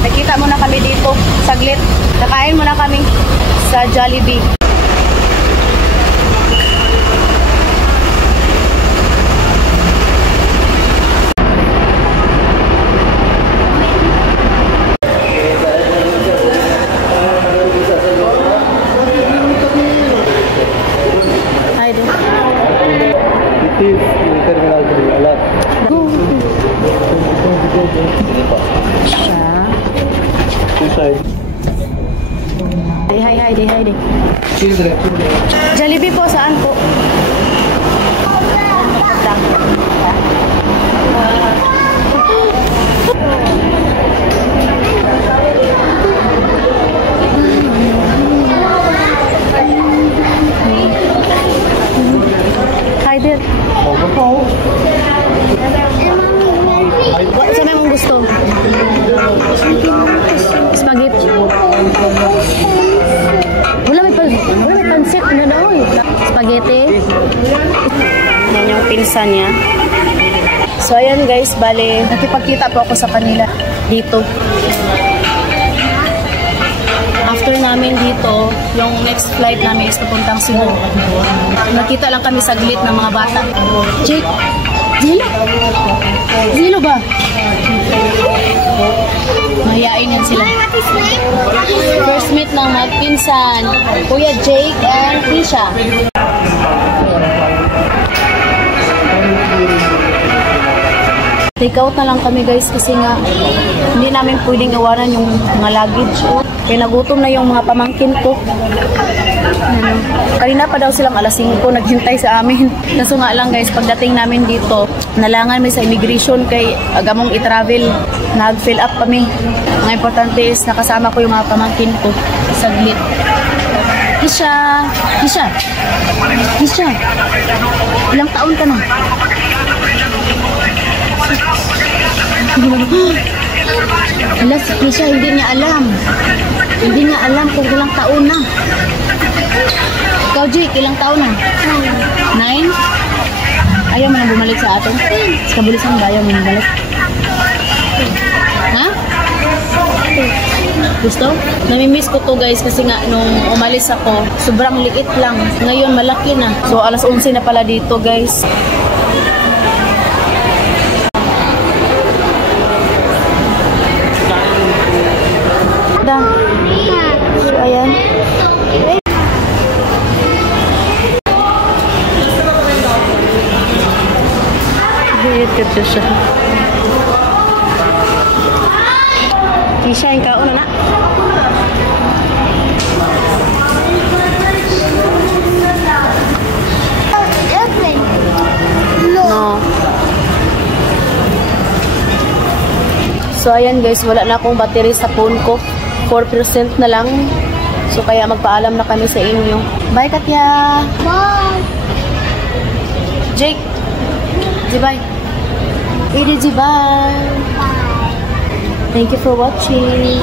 Nakita muna kami dito, saglit. Nakain muna kami sa Jollibee. Terminal 3, alat. Hi. Jollibee po, saan po? Hi there. Saan mo gusto? Spaghetti. Wala may pansit na daw eh. Spaghetti. Yan yung pinsan niya. So ayan guys, bale, nakipagkita po ako sa kanila dito. After namin dito, yung next flight namin is papuntang Cebu. Nakita lang kami saglit ng mga bata. Jake, Zilo ba? Mahiyain yan sila. First meet ng magpinsan, Kuya Jake and Tisha. Take out na lang kami guys kasi nga hindi namin pwedeng iwanan yung mga luggage. Kaya nagutom na yung mga pamangkin ko. Kanina pa daw silang alas 5 naghintay sa amin. Kaso nga lang guys, pagdating namin dito, nalangan may sa immigration kay agamong i-travel. Nag-fill up kami. Ang importante is nakasama ko yung mga pamangkin ko. Saglit. Tisha! Ilang taon ka na? Wala si Tisha, hindi niya alam. Hindi niya alam kung ilang taon na. Ikaw, Jake, ilang taon na? 9? Ayaw mo na bumalik sa atin? Sa kabulisan ba ayaw mo na balik? Ha? Gusto? Namimiss ko to guys kasi nga nung umalis ako, sobrang liit lang. Ngayon malaki na. So alas 11 na pala dito guys. So, ayan. Hihit ka siya. Tisha, yung kauna na. No. So, ayan guys, wala na akong battery sa phone ko. 4% na lang. So, kaya magpaalam na kami sa inyo. Bye, Katya! Bye! Jake! Bye! Bye! Thank you for watching.